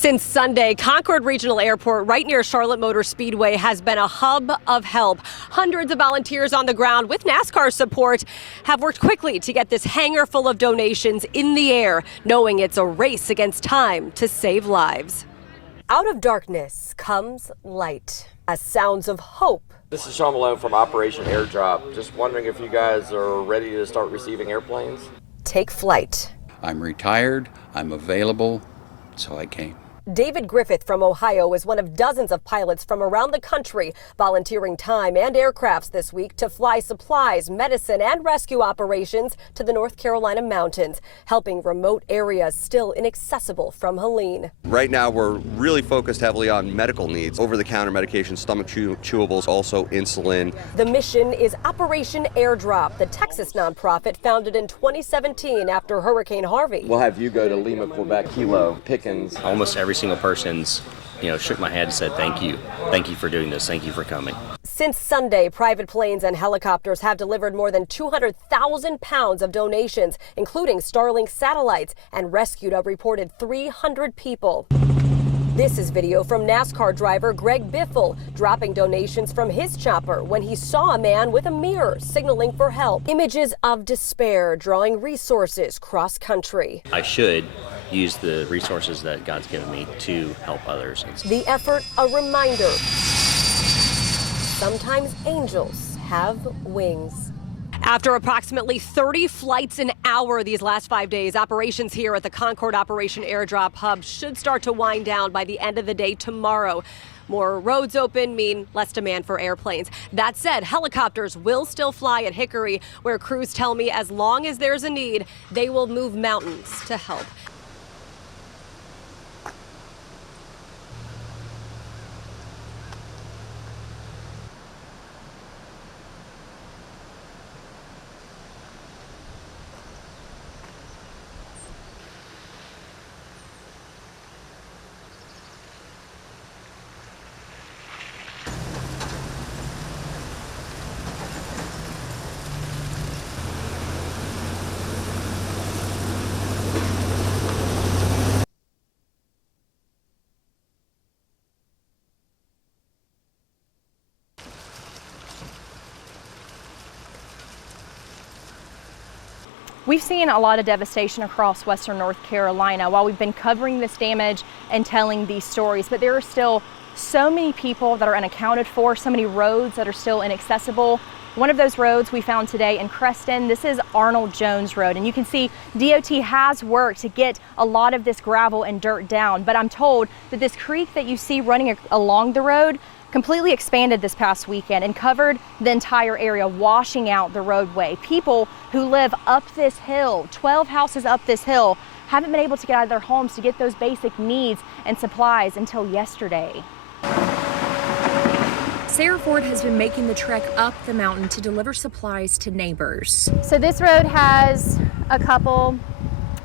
Since Sunday, Concord Regional Airport right near Charlotte Motor Speedway has been a hub of help. Hundreds of volunteers on the ground with NASCAR support have worked quickly to get this hangar full of donations in the air, knowing it's a race against time to save lives. Out of darkness comes light, as sounds of hope. This is Sean Malone from Operation Airdrop. Just wondering if you guys are ready to start receiving airplanes? Take flight. I'm retired, I'm available, so I came. David Griffith from Ohio is one of dozens of pilots from around the country volunteering time and aircrafts this week to fly supplies, medicine, and rescue operations to the North Carolina mountains, helping remote areas still inaccessible from Helene. Right now, we're really focused heavily on medical needs, over-the-counter medications, stomach chewables, also insulin. The mission is Operation Airdrop, the Texas nonprofit founded in 2017 after Hurricane Harvey. We'll have you go to Lima, Quebec, Kilo, Pickens. Almost every single person's, shook my head and said, thank you for doing this, thank you for coming. Since Sunday, private planes and helicopters have delivered more than 200,000 pounds of donations, including Starlink satellites, and rescued a reported 300 people. This is video from NASCAR driver Greg Biffle dropping donations from his chopper when he saw a man with a mirror signaling for help. Images of despair drawing resources cross country. I should use the resources that God's given me to help others. The effort a reminder. Sometimes angels have wings. After approximately 30 flights an hour these last 5 days, operations here at the Concord Operation Airdrop Hub should start to wind down by the end of the day tomorrow. More roads open mean less demand for airplanes. That said, helicopters will still fly at Hickory, where crews tell me as long as there's a need, they will move mountains to help. We've seen a lot of devastation across western North Carolina while we've been covering this damage and telling these stories, but there are still so many people that are unaccounted for, so many roads that are still inaccessible. One of those roads we found today in Creston, this is Arnold Jones Road, and you can see DOT has worked to get a lot of this gravel and dirt down, but I'm told that this creek that you see running along the road completely expanded this past weekend and covered the entire area, washing out the roadway. People who live up this hill, 12 houses up this hill, haven't been able to get out of their homes to get those basic needs and supplies until yesterday. Sarah Ford has been making the trek up the mountain to deliver supplies to neighbors. So this road has a couple,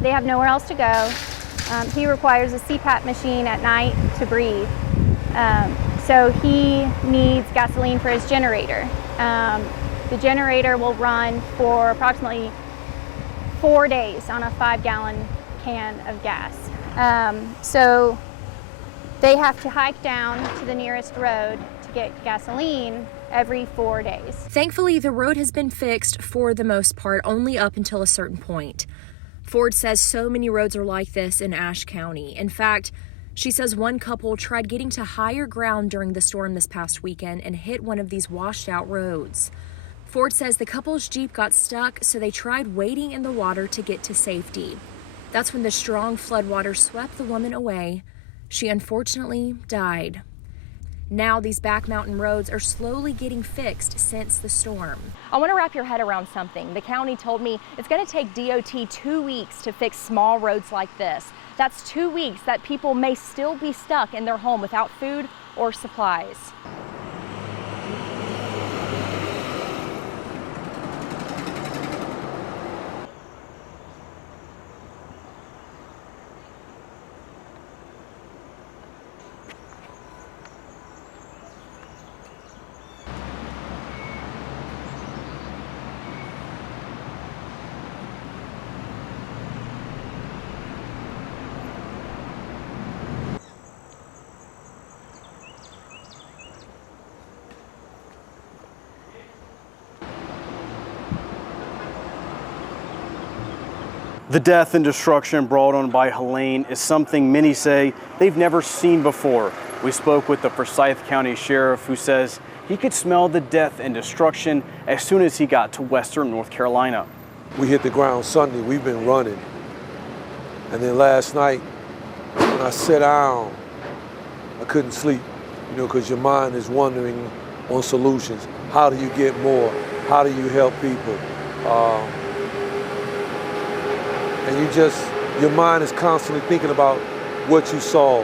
they have nowhere else to go. He requires a CPAP machine at night to breathe. So he needs gasoline for his generator. The generator will run for approximately 4 days on a 5-gallon can of gas. So they have to hike down to the nearest road to get gasoline every 4 days. Thankfully, the road has been fixed for the most part, only up until a certain point. Ford says so many roads are like this in Ashe County. In fact, she says one couple tried getting to higher ground during the storm this past weekend and hit one of these washed out roads. Ford says the couple's Jeep got stuck, so they tried wading in the water to get to safety. That's when the strong floodwater swept the woman away. She unfortunately died. Now these back mountain roads are slowly getting fixed since the storm. I want to wrap your head around something. The county told me it's going to take DOT 2 weeks to fix small roads like this. That's 2 weeks that people may still be stuck in their home without food or supplies. The death and destruction brought on by Helene is something many say they've never seen before. We spoke with the Forsyth County Sheriff, who says he could smell the death and destruction as soon as he got to western North Carolina. We hit the ground Sunday, we've been running. And then last night, when I sat down, I couldn't sleep, because your mind is wandering on solutions. How do you get more? How do you help people? And your mind is constantly thinking about what you saw.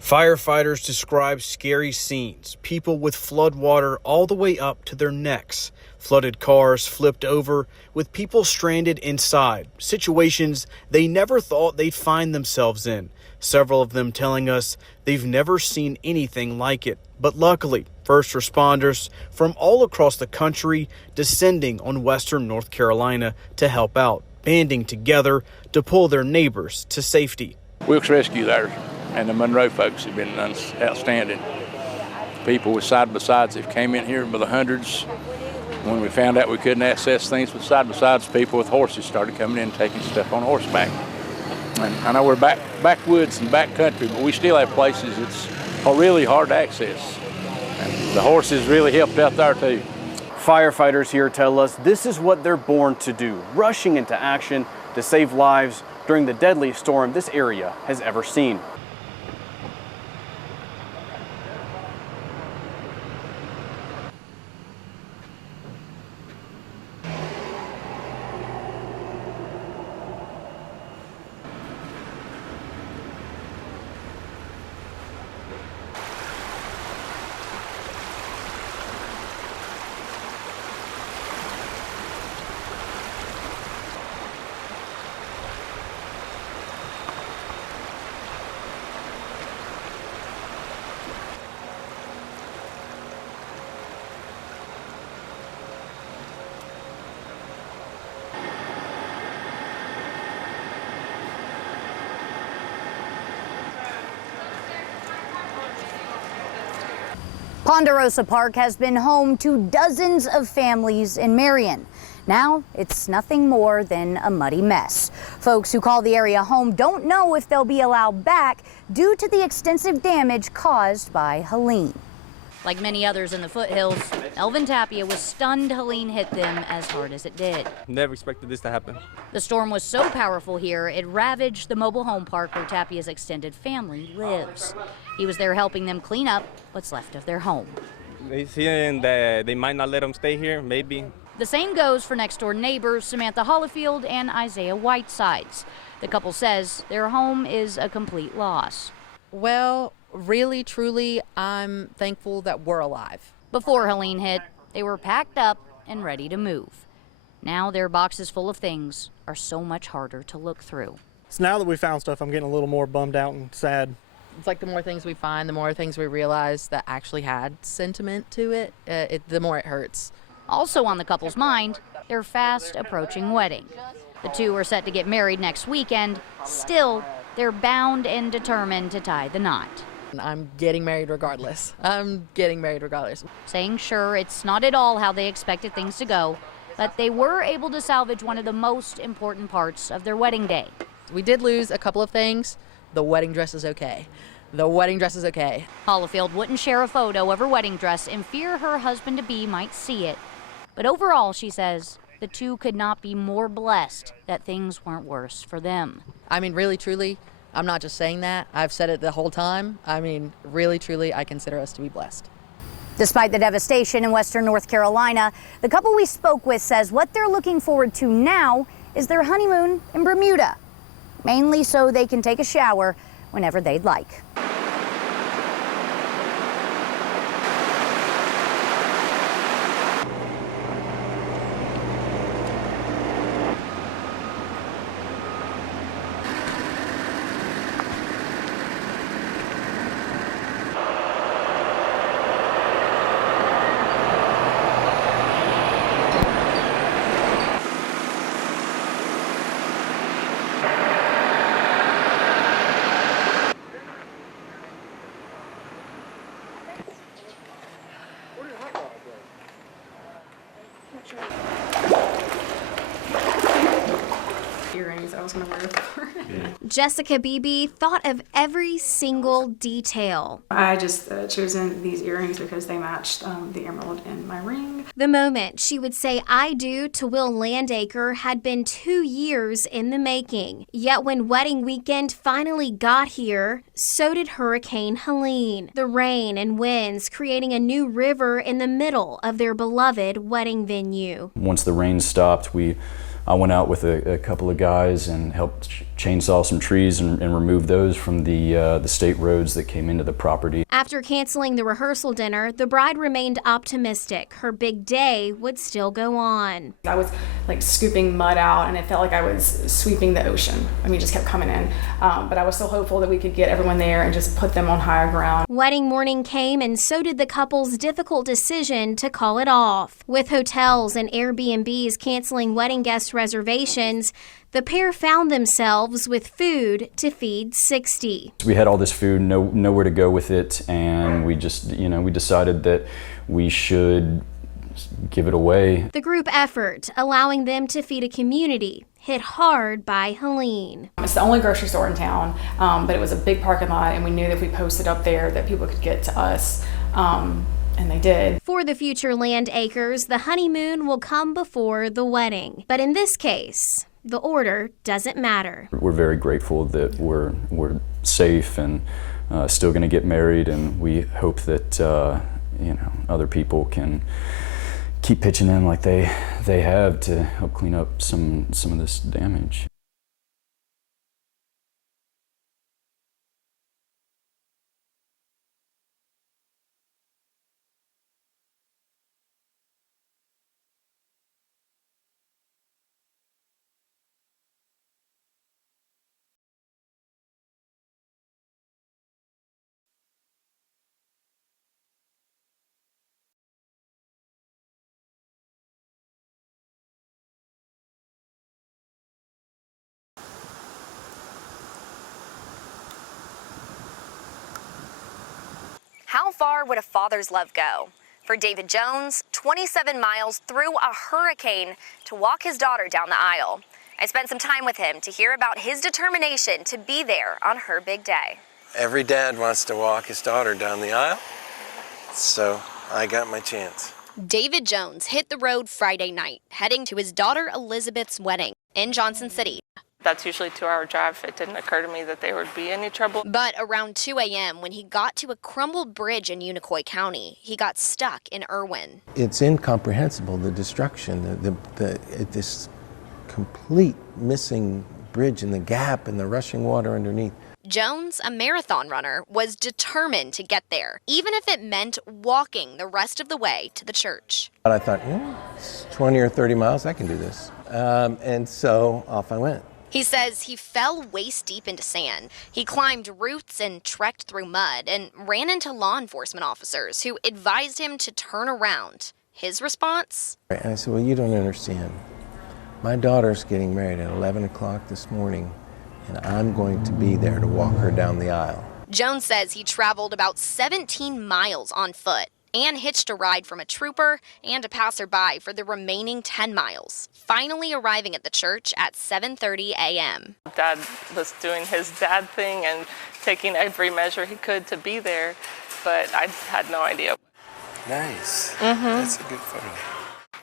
Firefighters describe scary scenes, people with flood water all the way up to their necks, flooded cars flipped over with people stranded inside, situations they never thought they'd find themselves in, several of them telling us they've never seen anything like it. But luckily, first responders from all across the country descending on western North Carolina to help out, banding together to pull their neighbors to safety. Wilkes Rescue there and the Monroe folks have been outstanding. People with side-by-sides that came in here by the hundreds. When we found out we couldn't access things with side-by-sides, people with horses started coming in and taking stuff on horseback. And I know we're backwoods and back country, but we still have places that's really hard to access. And the horses really helped out there too. Firefighters here tell us this is what they're born to do, rushing into action to save lives during the deadliest storm this area has ever seen. Ponderosa Park has been home to dozens of families in Marion. Now it's nothing more than a muddy mess. Folks who call the area home don't know if they'll be allowed back due to the extensive damage caused by Helene. Like many others in the foothills, Elvin Tapia was stunned Helene hit them as hard as it did. Never expected this to happen. The storm was so powerful here, it ravaged the mobile home park where Tapia's extended family lives. He was there helping them clean up what's left of their home. They seeing that they might not let them stay here, maybe. The same goes for next-door neighbors Samantha Hollifield and Isaiah Whitesides. The couple says their home is a complete loss. Well, really, truly, I'm thankful that we're alive. Before Helene hit, they were packed up and ready to move. Now their boxes full of things are so much harder to look through. So now that we found stuff, I'm getting a little more bummed out and sad. It's like the more things we find, the more things we realize that actually had sentiment to it, the more it hurts. Also on the couple's mind, their fast approaching wedding. The two are set to get married next weekend. Still, they're bound and determined to tie the knot. I'm getting married regardless. Saying sure, it's not at all how they expected things to go, but they were able to salvage one of the most important parts of their wedding day. We did lose a couple of things. The wedding dress is okay. Hollifield wouldn't share a photo of her wedding dress in fear her husband-to-be might see it. But overall, she says, the two could not be more blessed that things weren't worse for them. I mean, really, truly, I'm not just saying that. I've said it the whole time. I mean, really, truly, I consider us to be blessed. Despite the devastation in western North Carolina, the couple we spoke with says what they're looking forward to now is their honeymoon in Bermuda, mainly so they can take a shower whenever they'd like. I was going to wear it for. Jessica Beebe thought of every single detail. I just chosen these earrings because they matched the emerald in my ring. The moment she would say I do to Will Landacre had been 2 years in the making. Yet when wedding weekend finally got here, so did Hurricane Helene. The rain and winds creating a new river in the middle of their beloved wedding venue. Once the rain stopped, I went out with a couple of guys and helped chainsaw some trees and remove those from the state roads that came into the property. After canceling the rehearsal dinner, the bride remained optimistic. Her big day would still go on. I was like scooping mud out and it felt like I was sweeping the ocean. I mean, it just kept coming in. But I was still hopeful that we could get everyone there and just put them on higher ground. Wedding morning came and so did the couple's difficult decision to call it off. With hotels and Airbnbs canceling wedding guest reservations, the pair found themselves with food to feed 60. We had all this food, nowhere to go with it, and we just, we decided that we should give it away. The group effort, allowing them to feed a community hit hard by Helene. It's the only grocery store in town, but it was a big parking lot, and we knew that if we posted up there that people could get to us. And they did. For the future Landacres, the honeymoon will come before the wedding. But in this case, the order doesn't matter. We're very grateful that we're safe and still going to get married, and we hope that other people can keep pitching in like they have to help clean up some of this damage. How far would a father's love go? For David Jones, 27 miles through a hurricane to walk his daughter down the aisle. I spent some time with him to hear about his determination to be there on her big day. Every dad wants to walk his daughter down the aisle, so I got my chance. David Jones hit the road Friday night, heading to his daughter Elizabeth's wedding in Johnson City. That's usually a 2-hour drive. It didn't occur to me that there would be any trouble. But around 2 a.m., when he got to a crumbled bridge in Unicoi County, he got stuck in Irwin. It's incomprehensible, the destruction, this complete missing bridge and the gap and the rushing water underneath. Jones, a marathon runner, was determined to get there, even if it meant walking the rest of the way to the church. But I thought, it's 20 or 30 miles, I can do this. And so off I went. He says he fell waist deep into sand. He climbed roots and trekked through mud and ran into law enforcement officers who advised him to turn around. His response? And I said, well, you don't understand. My daughter's getting married at 11 o'clock this morning, and I'm going to be there to walk her down the aisle. Jones says he traveled about 17 miles on foot and hitched a ride from a trooper and a passerby for the remaining 10 miles, finally arriving at the church at 7:30 a.m. Dad was doing his dad thing and taking every measure he could to be there, but I had no idea. Nice. That's a good photo.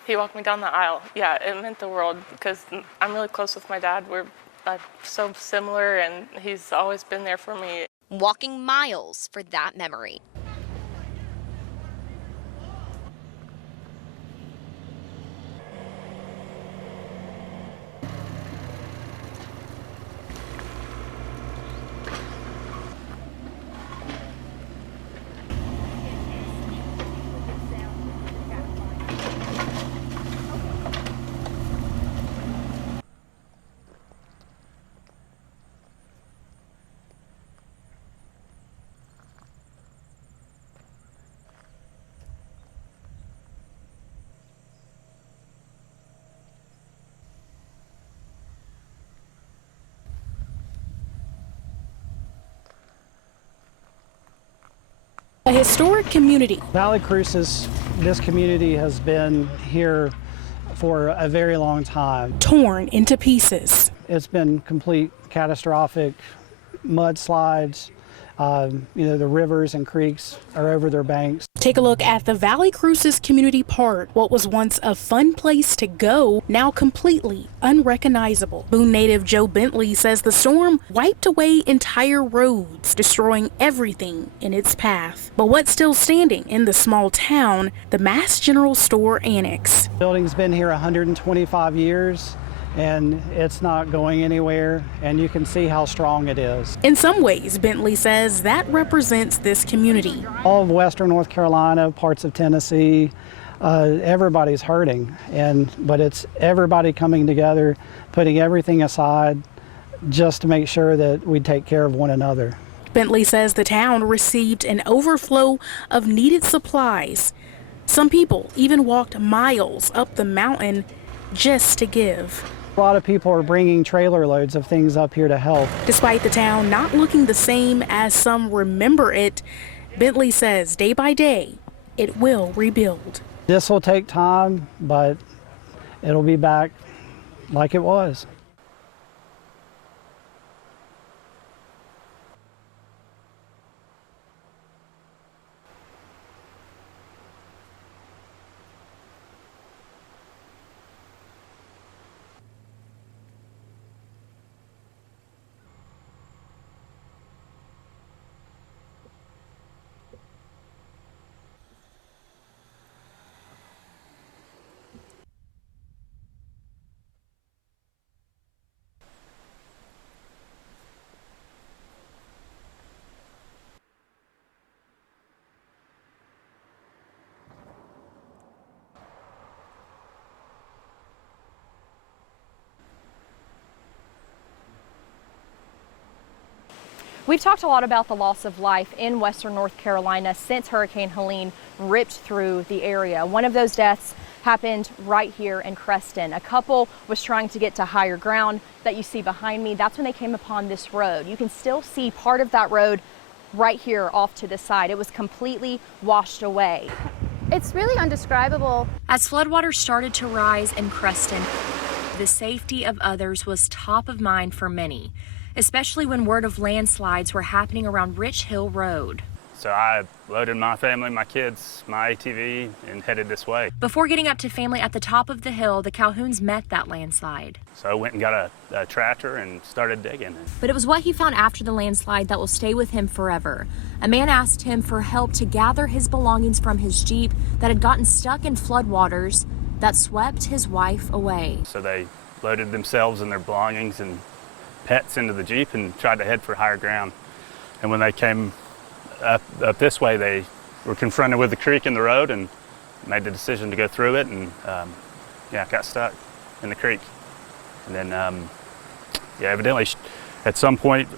He walked me down the aisle. Yeah, it meant the world because I'm really close with my dad. We're so similar, and he's always been there for me. Walking miles for that memory. A historic community. Valley Cruces, this community has been here for a very long time. Torn into pieces. it's been complete catastrophic mudslides. The rivers and creeks are over their banks. Take a look at the Valley Cruces Community Park. What was once a fun place to go, now completely unrecognizable. Boone native Joe Bentley says the storm wiped away entire roads, destroying everything in its path. But what's still standing in the small town? The Mass General Store Annex. The building's been here 125 years. And it's not going anywhere, and you can see how strong it is. In some ways, Bentley says that represents this community. All of western North Carolina, parts of Tennessee, everybody's hurting, but it's everybody coming together, putting everything aside just to make sure that we take care of one another. Bentley says the town received an overflow of needed supplies. Some people even walked miles up the mountain just to give. A lot of people are bringing trailer loads of things up here to help. Despite the town not looking the same as some remember it, Bentley says day by day, it will rebuild. This will take time, but it'll be back like it was. We've talked a lot about the loss of life in western North Carolina since Hurricane Helene ripped through the area. One of those deaths happened right here in Creston. A couple was trying to get to higher ground that you see behind me. That's when they came upon this road. You can still see part of that road right here off to the side. It was completely washed away. It's really undescribable. As floodwaters started to rise in Creston, the safety of others was top of mind for many, especially when word of landslides were happening around Rich Hill Road. So I loaded my family, my kids, my ATV, and headed this way. Before getting up to family at the top of the hill, the Calhouns met that landslide. So I went and got a tractor and started digging. But it was what he found after the landslide that will stay with him forever. A man asked him for help to gather his belongings from his Jeep that had gotten stuck in floodwaters that swept his wife away. So they loaded themselves and their belongings and pets into the Jeep and tried to head for higher ground. And when they came up this way, they were confronted with the creek in the road and made the decision to go through it, and got stuck in the creek. And then evidently at some point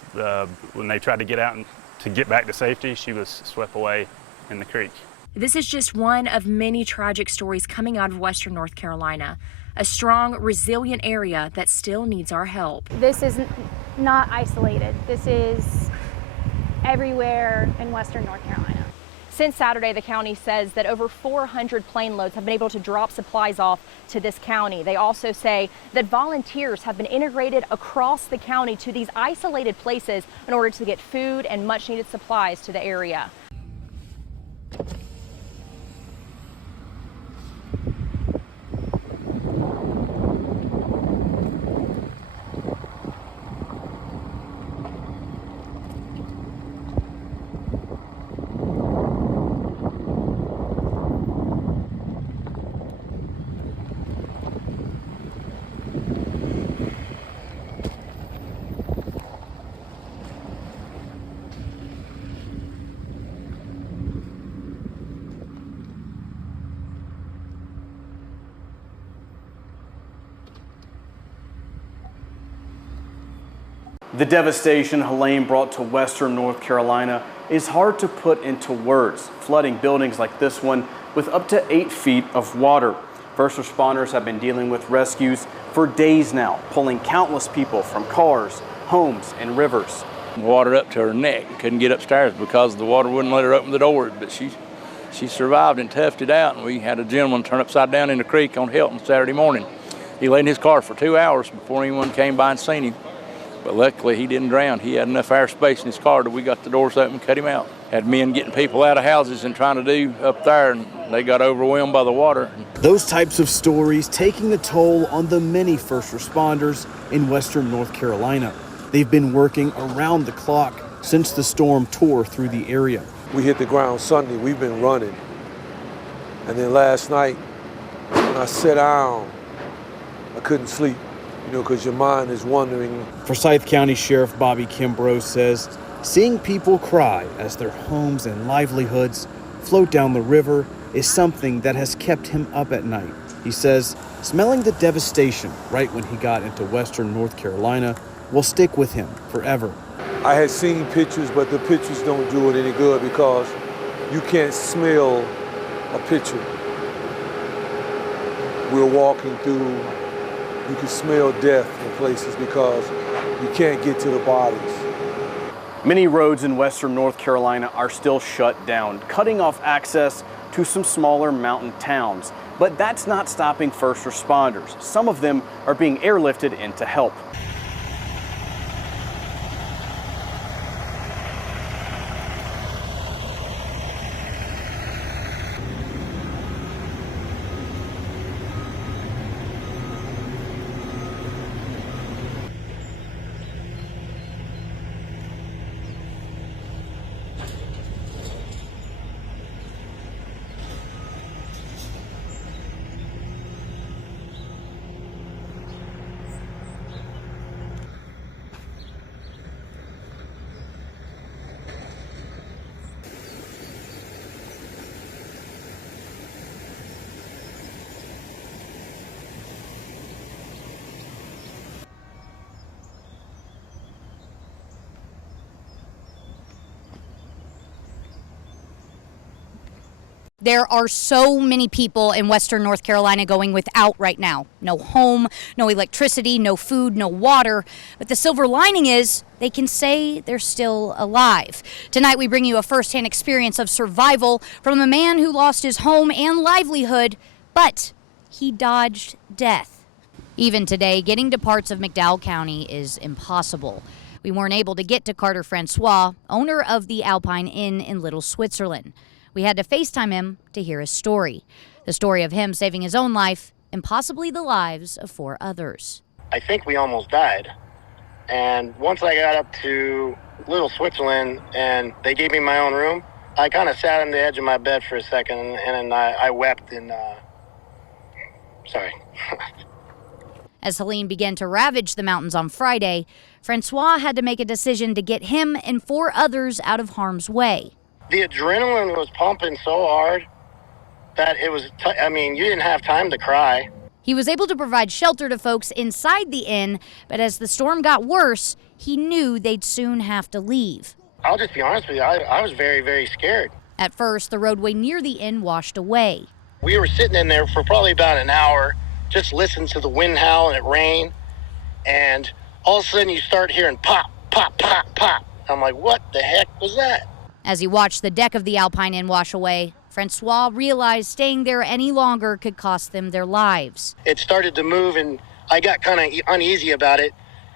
when they tried to get out and to get back to safety, she was swept away in the creek. This is just one of many tragic stories coming out of western North Carolina, a strong, resilient area that still needs our help. This is not isolated. This is everywhere in western North Carolina. Since Saturday, the county says that over 400 plane loads have been able to drop supplies off to this county. They also say that volunteers have been integrated across the county to these isolated places in order to get food and much needed supplies to the area. The devastation Helene brought to western North Carolina is hard to put into words, flooding buildings like this one with up to 8 feet of water. First responders have been dealing with rescues for days now, pulling countless people from cars, homes, and rivers. Water up to her neck, couldn't get upstairs because the water wouldn't let her open the door, but she survived and toughed it out, and we had a gentleman turn upside down in the creek on Hilton Saturday morning. He lay in his car for 2 hours before anyone came by and seen him. But luckily, he didn't drown. He had enough airspace in his car that we got the doors open and cut him out. Had men getting people out of houses and trying to do up there, and they got overwhelmed by the water. Those types of stories taking the toll on the many first responders in western North Carolina. They've been working around the clock since the storm tore through the area. We hit the ground Sunday, we've been running. And then last night, when I sat down, I couldn't sleep, because your mind is wandering. Forsyth County Sheriff Bobby Kimbrough says seeing people cry as their homes and livelihoods float down the river is something that has kept him up at night. He says smelling the devastation right when he got into western North Carolina will stick with him forever. I had seen pictures, but the pictures don't do it any good because you can't smell a picture. We're walking through, you can smell death in places because you can't get to the bodies. Many roads in western North Carolina are still shut down, cutting off access to some smaller mountain towns. But that's not stopping first responders. Some of them are being airlifted in to help. There are so many people in western North Carolina going without right now. No home, no electricity, no food, no water. But the silver lining is they can say they're still alive. Tonight we bring you a firsthand experience of survival from a man who lost his home and livelihood, but he dodged death. Even today, getting to parts of McDowell County is impossible. We weren't able to get to Carter Francois, owner of the Alpine Inn in Little Switzerland. We had to FaceTime him to hear his story. The story of him saving his own life and possibly the lives of 4 others. I think we almost died. And once I got up to Little Switzerland and they gave me my own room, I kind of sat on the edge of my bed for a second and I wept and, sorry. As Helene began to ravage the mountains on Friday, Francois had to make a decision to get him and 4 others out of harm's way. The adrenaline was pumping so hard that it was, you didn't have time to cry. He was able to provide shelter to folks inside the inn, but as the storm got worse, he knew they'd soon have to leave. I'll just be honest with you, I was very, very scared. At first, the roadway near the inn washed away. We were sitting in there for probably about an hour, just listening to the wind howl and it rained, and all of a sudden you start hearing pop, pop, pop, pop. I'm like, what the heck was that? As he watched the deck of the Alpine Inn wash away, Francois realized staying there any longer could cost them their lives. It started to move and I got kind of uneasy about it,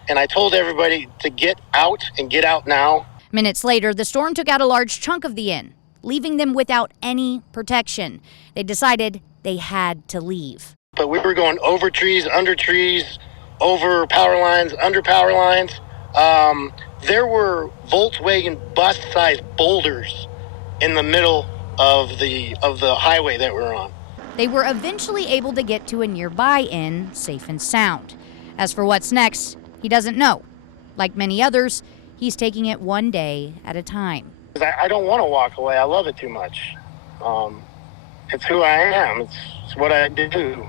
and I told everybody to get out and get out now. Minutes later, the storm took out a large chunk of the inn, leaving them without any protection. They decided they had to leave. But we were going over trees, over power lines, under power lines. There were Volkswagen bus-sized boulders in the middle of the highway that we're on. They were eventually able to get to a nearby inn, safe and sound. As for what's next, he doesn't know. Like many others, he's taking it one day at a time. I don't want to walk away. I love it too much. It's who I am. It's what I do.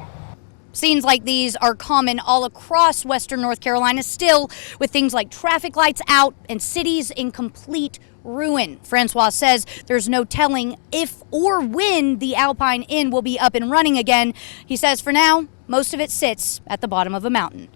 Scenes like these are common all across western North Carolina still, with things like traffic lights out and cities in complete ruin. Francois says there's no telling if or when the Alpine Inn will be up and running again. He says for now, most of it sits at the bottom of a mountain.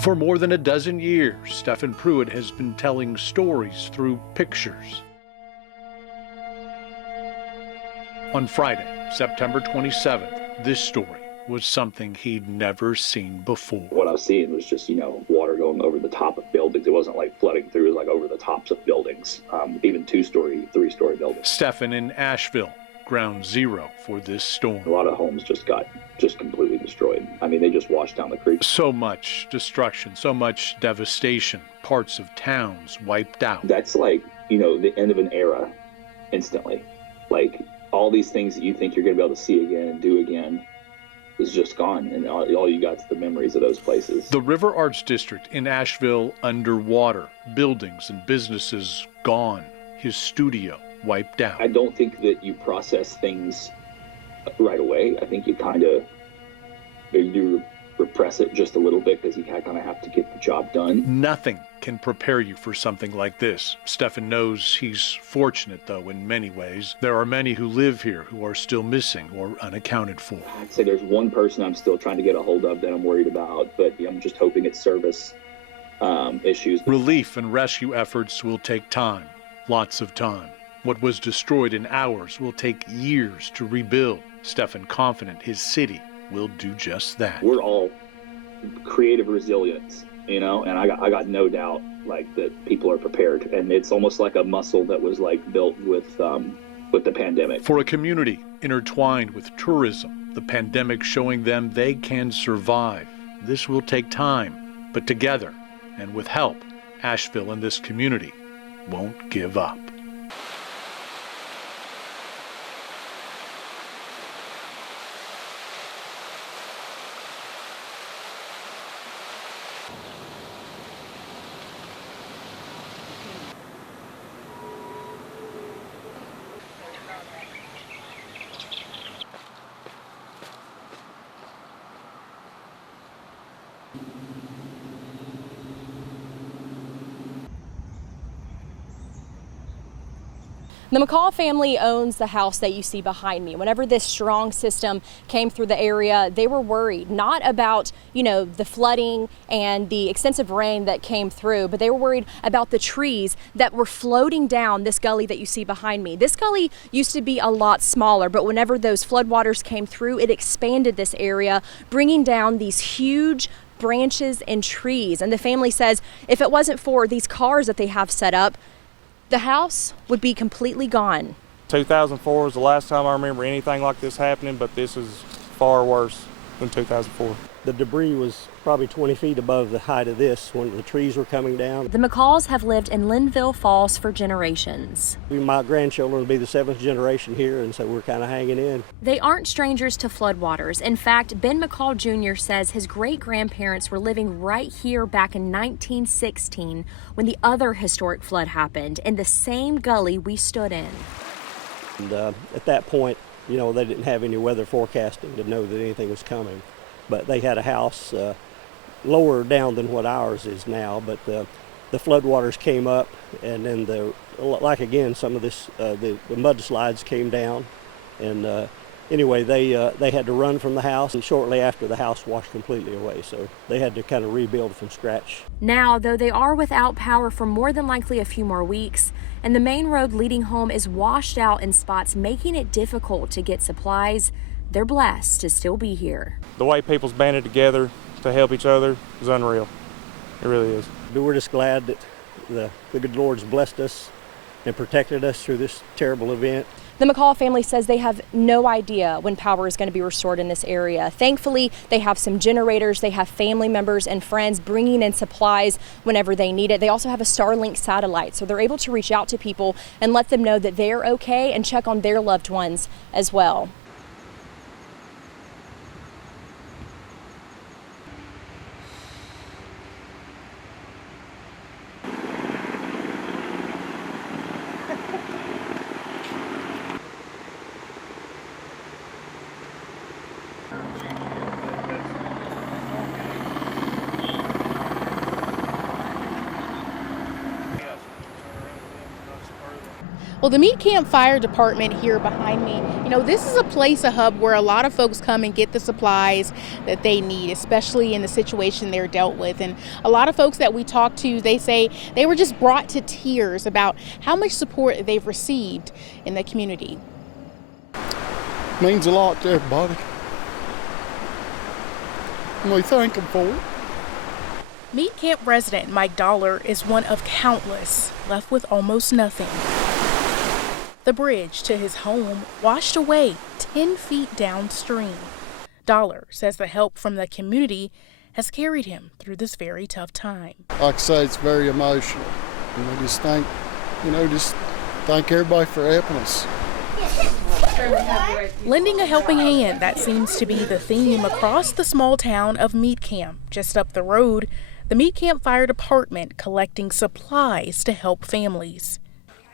For more than a dozen years, Stephen Pruitt has been telling stories through pictures. On Friday, September 27th, this story was something he'd never seen before. What I was seeing was just, water going over the top of buildings. It wasn't like flooding through, it was like over the tops of buildings, even 2-story, 3-story buildings. Stephen in Asheville, ground zero for this storm. A lot of homes just got completely destroyed. I mean, they just washed down the creek. So much destruction, so much devastation, parts of towns wiped out. That's like, the end of an era instantly. Like, all these things that you think you're going to be able to see again and do again is just gone, and all you got is the memories of those places. The River Arts District in Asheville underwater, buildings and businesses gone, his studio wiped out. I don't think that you process things right away. I think you do repress it just a little bit because you kind of have to get the job done. Nothing can prepare you for something like this. Stephen knows he's fortunate, though, in many ways. There are many who live here who are still missing or unaccounted for. I'd say there's one person I'm still trying to get a hold of that I'm worried about, but I'm just hoping it's service issues. Relief and rescue efforts will take time, lots of time. What was destroyed in hours will take years to rebuild. Stephen confident his city will do just that. We're all creative resilience, and I got no doubt that people are prepared, and it's almost like a muscle that was built with the pandemic. For a community intertwined with tourism, the pandemic showing them they can survive. This will take time, but together and with help, Asheville and this community won't give up. The McCall family owns the house that you see behind me. Whenever this strong system came through the area, they were worried, not about, the flooding and the extensive rain that came through, but they were worried about the trees that were floating down this gully that you see behind me. This gully used to be a lot smaller, but whenever those floodwaters came through, it expanded this area, bringing down these huge branches and trees. And the family says if it wasn't for these cars that they have set up, the house would be completely gone. 2004 was the last time I remember anything like this happening, but this is far worse than 2004. The debris was probably 20 feet above the height of this when the trees were coming down. The McCalls have lived in Linville Falls for generations. My grandchildren will be the 7th generation here, and so we're kind of hanging in. They aren't strangers to floodwaters. In fact, Ben McCall Jr. says his great-grandparents were living right here back in 1916 when the other historic flood happened in the same gully we stood in. And at that point, they didn't have any weather forecasting to know that anything was coming. But they had a house lower down than what ours is now, but the floodwaters came up, and then some of this the mudslides came down, and anyway they had to run from the house, and shortly after the house washed completely away, so they had to kind of rebuild from scratch. Now, though they are without power for more than likely a few more weeks, and the main road leading home is washed out in spots, making it difficult to get supplies, they're blessed to still be here. The way people's banded together to help each other is unreal. It really is. But we're just glad that the good Lord's blessed us and protected us through this terrible event. The McCall family says they have no idea when power is going to be restored in this area. Thankfully, they have some generators. They have family members and friends bringing in supplies whenever they need it. They also have a Starlink satellite, so they're able to reach out to people and let them know that they're okay and check on their loved ones as well. Well, the Meat Camp Fire Department here behind me, this is a place, a hub where a lot of folks come and get the supplies that they need, especially in the situation they're dealt with. And a lot of folks that we talk to, they say they were just brought to tears about how much support they've received in the community. Means a lot to everybody. And we thank them for it. Meat Camp resident Mike Dollar is one of countless left with almost nothing. The bridge to his home washed away 10 feet downstream. Dollar says the help from the community has carried him through this very tough time. Like I say, it's very emotional. And we just thank everybody for helping us. Lending a helping hand, that seems to be the theme across the small town of Meat Camp. Just up the road, the Meat Camp Fire Department collecting supplies to help families.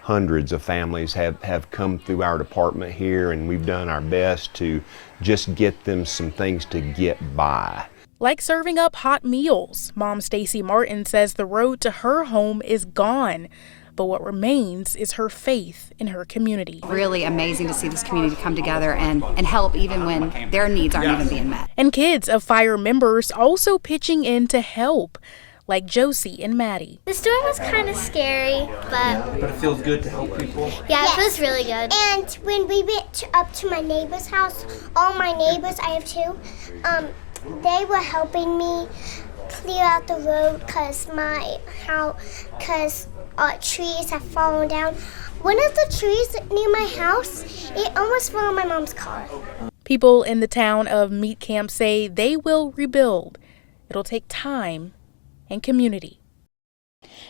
Hundreds of families have come through our department here, and we've done our best to just get them some things to get by. Like serving up hot meals, Mom Stacy Martin says the road to her home is gone, but what remains is her faith in her community. Really amazing to see this community come together and help even when their needs aren't even being met. And kids of fire members also pitching in to help, like Josie and Maddie. The storm was kind of scary, but it feels good to help people. Yeah, it feels really good. And when we went up to my neighbor's house, all my neighbors, I have two, they were helping me clear out the road because trees have fallen down. One of the trees near my house, it almost fell on my mom's car. People in the town of Meat Camp say they will rebuild. It'll take time and community.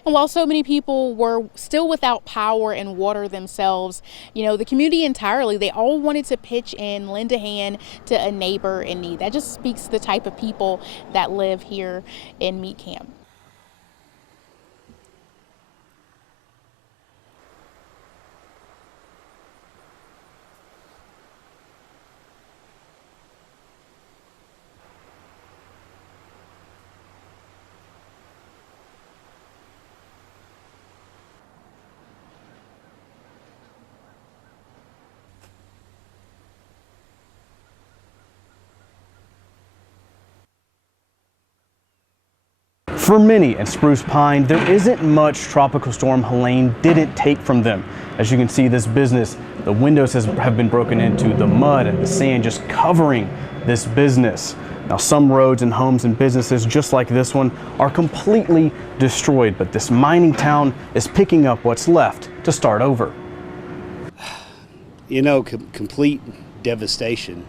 And while so many people were still without power and water themselves, the community entirely, they all wanted to pitch in, lend a hand to a neighbor in need. That just speaks to the type of people that live here in Meat Camp. For many in Spruce Pine, there isn't much Tropical Storm Helene didn't take from them. As you can see, this business, the windows have been broken into, the mud and the sand just covering this business. Now, some roads and homes and businesses just like this one are completely destroyed, but this mining town is picking up what's left to start over. Complete devastation.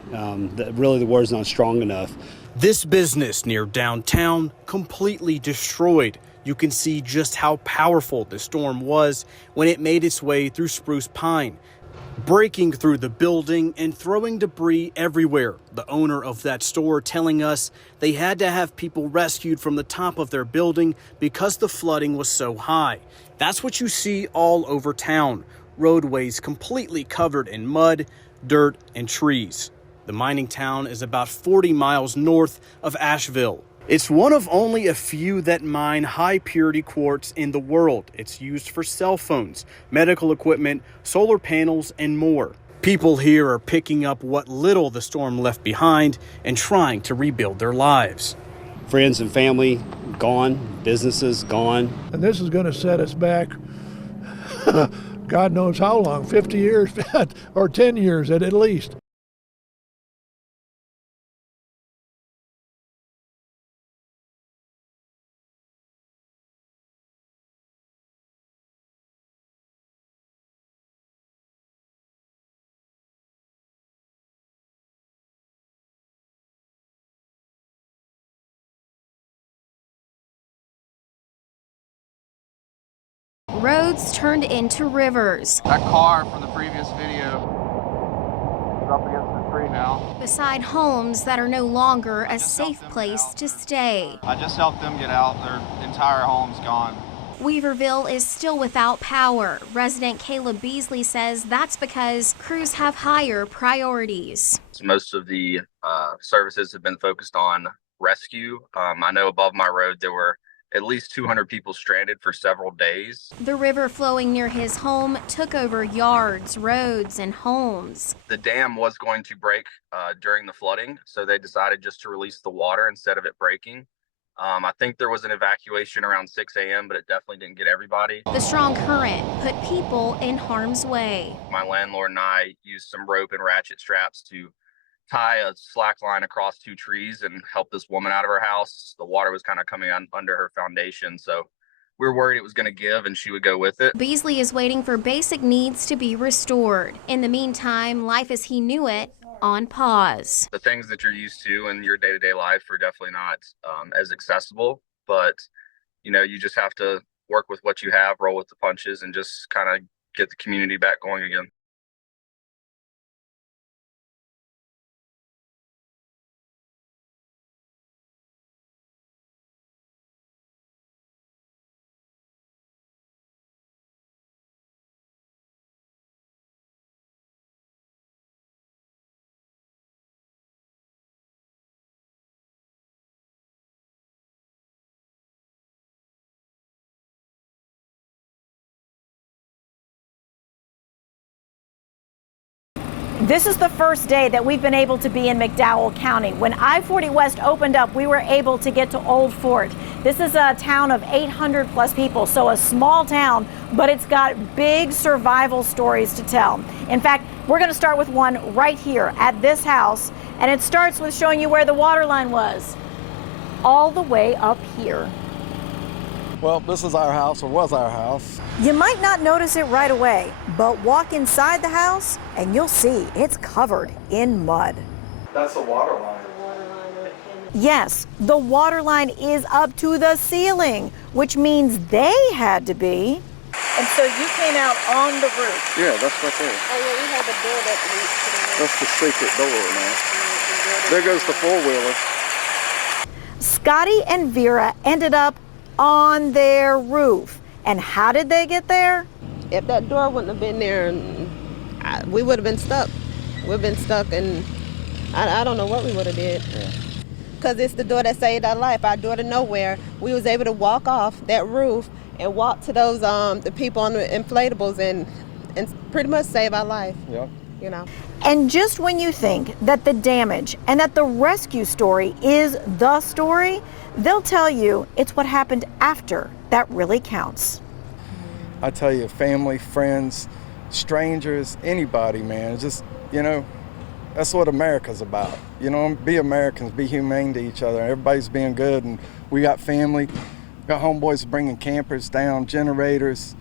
Really, the word's not strong enough. This business near downtown completely destroyed. You can see just how powerful the storm was when it made its way through Spruce Pine, breaking through the building and throwing debris everywhere. The owner of that store telling us they had to have people rescued from the top of their building because the flooding was so high. That's what you see all over town. Roadways completely covered in mud, dirt, and trees. The mining town is about 40 miles north of Asheville. It's one of only a few that mine high-purity quartz in the world. It's used for cell phones, medical equipment, solar panels, and more. People here are picking up what little the storm left behind and trying to rebuild their lives. Friends and family gone, businesses gone. And this is going to set us back, God knows how long, 50 years or 10 years at least. Roads turned into rivers. That car from the previous video is up against the tree now. Beside homes that are no longer a safe place to stay. I just helped them get out. Their entire home's gone. Weaverville is still without power. Resident Caleb Beasley says that's because crews have higher priorities. Most of the services have been focused on rescue. I know above my road there were at least 200 people stranded for several days. The river flowing near his home took over yards, roads, and homes. The dam was going to break during the flooding, so they decided just to release the water instead of it breaking. I think there was an evacuation around 6 a.m., but it definitely didn't get everybody. The strong current put people in harm's way. My landlord and I used some rope and ratchet straps to tie a slack line across 2 trees and help this woman out of her house. The water was kind of coming under her foundation, so we were worried it was going to give and she would go with it. Beasley is waiting for basic needs to be restored. In the meantime, life as he knew it on pause. The things that you're used to in your day-to-day life are definitely not as accessible, but you just have to work with what you have, roll with the punches, and just kind of get the community back going again. This is the first day that we've been able to be in McDowell County. When I-40 West opened up, we were able to get to Old Fort. This is a town of 800 plus people, so a small town, but it's got big survival stories to tell. In fact, we're going to start with one right here at this house, and it starts with showing you where the water line was, all the way up here. Well, this is our house, or was our house. You might not notice it right away, but walk inside the house and you'll see it's covered in mud. That's the water line. Yes, the water line is up to the ceiling, which means they had to be. And so you came out on the roof. Yeah, that's right there. Oh, yeah, we have a door that leads to the roof. That's the secret door now. There goes the four-wheeler. Scotty and Vera ended up on their roof. And how did they get there? If that door wouldn't have been there, we would have been stuck. We've been stuck, and I don't know what we would have did. Because it's the door that saved our life, our door to nowhere. We was able to walk off that roof and walk to those the people on the inflatables and pretty much save our life. Yep. And just when you think that the damage and that the rescue story is the story, they'll tell you it's what happened after that really counts. I tell you, family, friends, strangers, anybody, man, just, that's what America's about. Be Americans, be humane to each other. Everybody's being good, and we got family, got homeboys bringing campers down, generators,